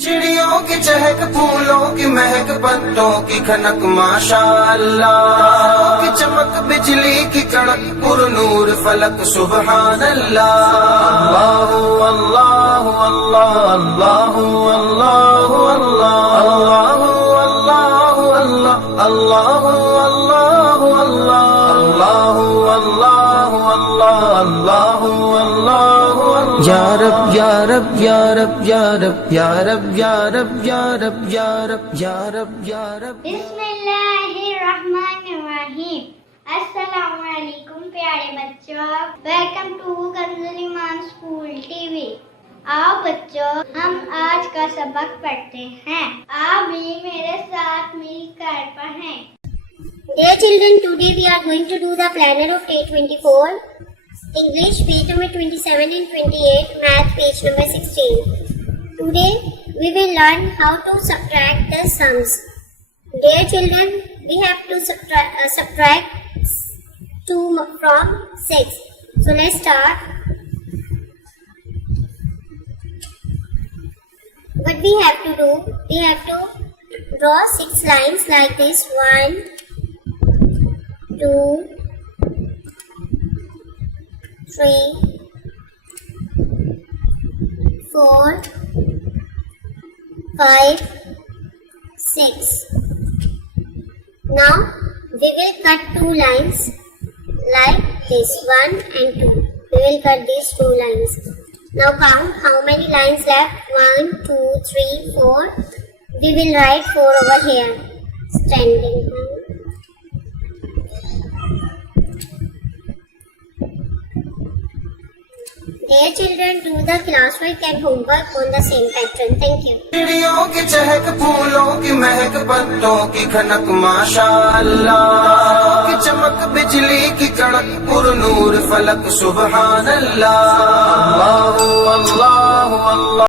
चिड़ियों की चहक, फूलों की महक, पत्तों की खनक, माशाअल्लाह की चमक, बिजली की कड़क, पुरनूर फलक, सुबहान अल्लाह। अल्लाह अल्लाह अल्लाह अल्लाह अल्लाह अल्लाह अल्लाह अल्लाह अल्लाह अल्लाह अल्लाह अल्लाह अल्लाह या रब या रब या रब या रब या रब या रब या रब या रब या रब या रब। बिस्मिल्लाहिर्रहमानिर्रहीम। अस्सलाम वालेकुम प्यारे बच्चों, welcome to Kanz Iman school TV. आओ बच्चों, हम आज का सबक पढ़ते हैं। आप भी मेरे साथ मिलकर पढ़ें। Dear children, today we are going to do the planner of day 24, English page number 27 and 28, Math page number 16. Today we will learn how to subtract the sums. Dear children, we have to subtract 2 from 6. So let's start. What we have to do, we have to draw 6 lines like this. 1, 2, 3, 4, 5, 6. Now we will cut 2 lines like this, 1 and 2. We will cut these 2 lines. Now count how many lines left. 1, 2, 3, 4. We will write 4 over here. Standing. Dear children, do the classwork and homework on the same pattern. Thank you. चिड़ियों की चहक, फूलों की महक, पत्तों की खनक, माशाअल्लाह की चमक, बिजली की कड़क, पुरनूर फलक, सुबहान अल्लाह। अल्लाह अल्लाह अल्लाह।